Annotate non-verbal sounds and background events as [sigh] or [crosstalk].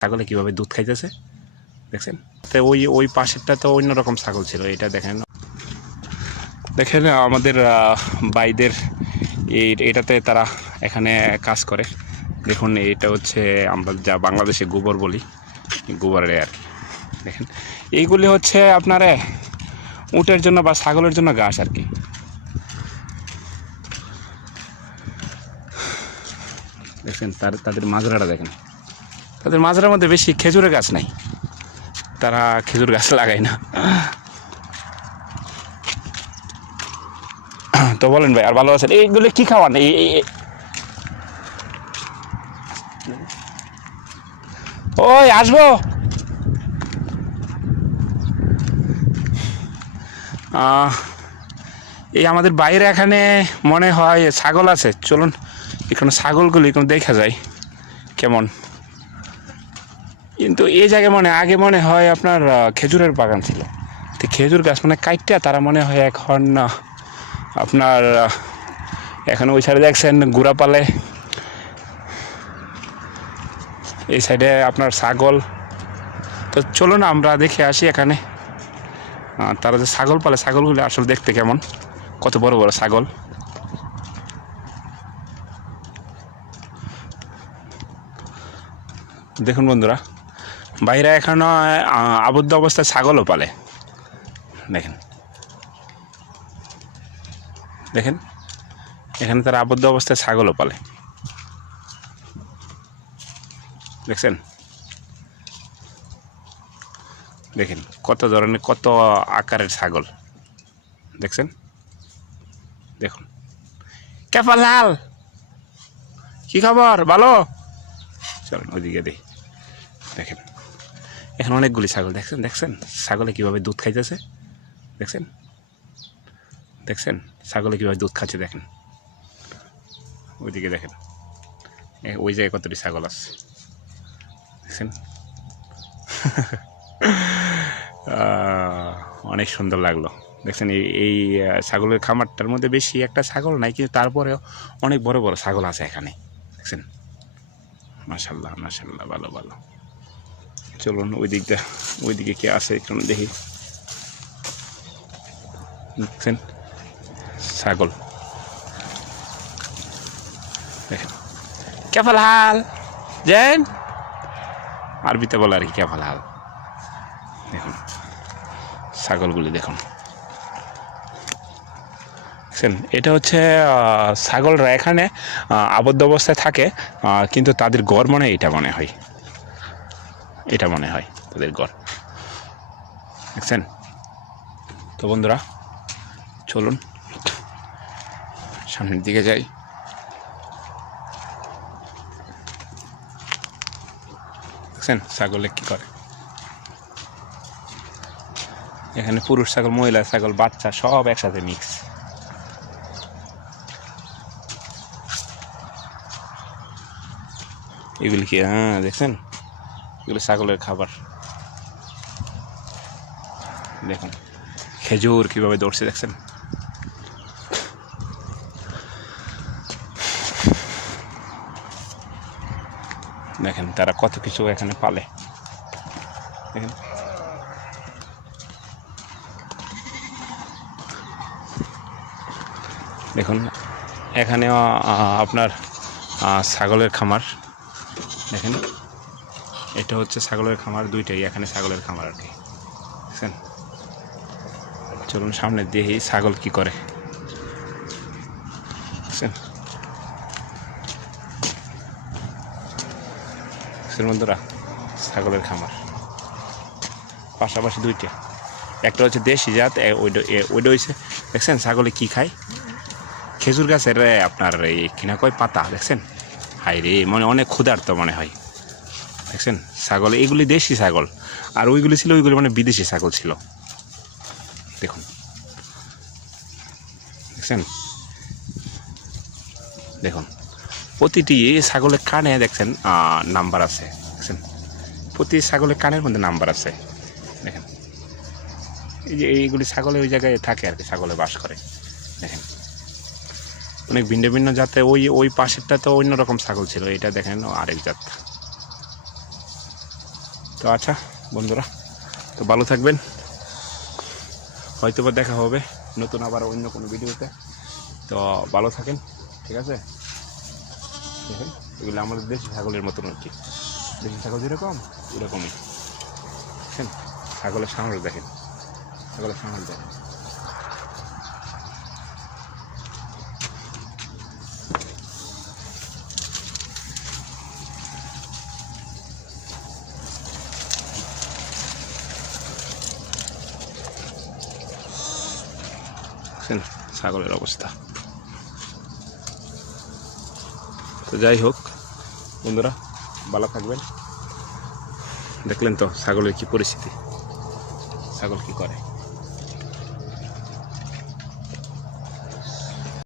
ছাগলে কীভাবে দুধ খাইতেছে? দেখছেন? তো ওই ওই পাশেরটা তো অন্যরকম ছাগল ছিল, এটা দেখেন। দেখেন, আমাদের বাইদের এটাতে তারা এখানে কাজ করে। দেখুন, এটা হচ্ছে আমরা যা বাংলাদেশে গোবর বলি, গোবরের আর। দেখেন, এইগুলি হচ্ছে আপনার উটের জন্য বা ছাগলের জন্য ঘাস আর কি। দেখছেন, তার, তাদের মাজরাটা দেখেন। তাদের মাজরার মধ্যে বেশি খেজুরের গাছ নাই। তারা খেজুর গাছ লাগায় না। তো বলেন ভাই, আর ভালো আছেন? এইগুলো কি খাওয়ান? এই- ওই, আসব। এই আমাদের বাইরে এখানে মনে হয় ছাগল আছে। চলুন, এখানে ছাগলগুলি এখানে দেখা যায়। কেমন? কিন্তু এই জায়গায় মনে আগে মনে হয় আপনার খেজুরের বাগান ছিল। তো খেজুর গাছ মানে কাইটটা, তারা মনে হয় এখন আপনার এখন ওই সাইডে দেখছেন গুড়া পালে এই সাইডে আপনার ছাগল। তো চলুন আমরা দেখে আসি এখানে। তারা যে ছাগল পালে, ছাগলগুলো আসলে দেখতে কেমন? কত বড় বড় ছাগল। দেখুন বন্ধুরা বাইরে এখনও আবদ্ধ অবস্থায় ছাগলও পালে। দেখেন। দেখেন, এখানে তারা আবদ্ধ অবস্থায় ছাগলও পালে। দেখছেন? দেখেন, কত ধরনের, কত আকারের ছাগল। দেখছেন? দেখুন। কেফা লাল! কি খবর? ভালো? চলেন, ওইদিকে দিই দেখেন। এখন অনেকগুলি ছাগল, দেখছেন? দেখছেন? ছাগলে কীভাবে দুধ খাইতেছে? দেখছেন? দেখছেন? ছাগলে কীভাবে দুধ খাচ্ছে, দেখেন? ওইদিকে দেখেন। ওই জায়গায় কতটি ছাগল আছে? দেখছেন? [laughs] অনেক সুন্দর লাগল। দেখছেন, এই ছাগলের খামারটার মধ্যে বেশি একটা ছাগল নাই, কিন্তু তারপরেও অনেক বড় বড় ছাগল আছে এখানে। দেখছেন? মাশাল্লাহ মাশাল্লাহ, ভালো ভালো। চলুন ওই দিকটা ওই দিকে কে আছে একটু দেখি। দেখছেন? ছাগল। দেখেন। কেফাল হাল। জেন। আরবিতে বলে আর কি কেফাল হাল। দেখুন। ছাগলগুলি দেখুন। এটা হচ্ছে ছাগলরা এখানে আবদ্ধ অবস্থায় থাকে কিন্তু তাদের গড় মনে এটা মনে হয়। এটা মনে হয় তাদের গড়। দেখছেন? তো বন্ধুরা, চলুন, সামনের দিকে যাই। দেখছেন? ছাগলে কি করে? এখানে পুরুষ ছাগল, মহিলা ছাগল, বাচ্চা সব একসাথে মিক্স এগুলি কি? হ্যাঁ দেখছেন? এগুলো ছাগলের খাবার। দেখুন, খেজুর কীভাবে দৌড়ছে, দেখছেন? দেখেন, তারা কত কিছু এখানে পালে। দেখেন। দেখুন, এখানেও আপনার ছাগলের খামার। দেখেন। এটা হচ্ছে ছাগলের খামার, দুইটাই এখানে ছাগলের খামার আর কি। বুঝছেন চলুন সামনে দেখি ছাগল কি করে। বুঝছেন বন্ধুরা? ছাগলের খামার। পাশাপাশি দুইটা। একটা হচ্ছে দেশি জাত ওইটা হচ্ছে দেখছেন? ছাগলে কি খায়? খেজুর গাছের আপনার এই কিনা কয় পাতা, দেখছেন? হাই রে মানে অনেক ক্ষুধার্ত মনে হয়। দেখছেন? ছাগল এগুলি দেশি ছাগল। আর ওইগুলি ছিল, ওইগুলি মানে বিদেশি ছাগল ছিল। দেখুন। দেখছেন? দেখুন। প্রতিটি ছাগলের কানে দেখছেন নাম্বার আছে। দেখছেন? প্রতি ছাগলের কানের মধ্যে নাম্বার আছে। দেখেন? এই যে এইগুলি ছাগলে ওই জায়গায় থাকে আর কি, ছাগলে বাস করে। দেখেন? অনেক ভিন্ন ভিন্ন জাতে ওই ওই পাশেরটা তো অন্যরকম ছাগল ছিল এটা দেখেন আরেক জাত। তো আচ্ছা বন্ধুরা, তো ভালো থাকবেন। হয়তো বা দেখা হবে নতুন আবার অন্য কোনো ভিডিওতে। তো ভালো থাকেন, ঠিক আছে? দেখেন এগুলো আমাদের দেশি ছাগলের মতন হচ্ছে দেশি ছাগল যেরকম এরকমই দেখেন, ছাগলের সাহস দেখেন। ছাগলের সাহস দেখেন। দেখছেন ছাগলের অবস্থা। তো যাই হোক, বন্ধুরা, ভালো থাকবেন। দেখলেন তো ছাগলের কি পরিস্থিতি, ছাগল কি করে?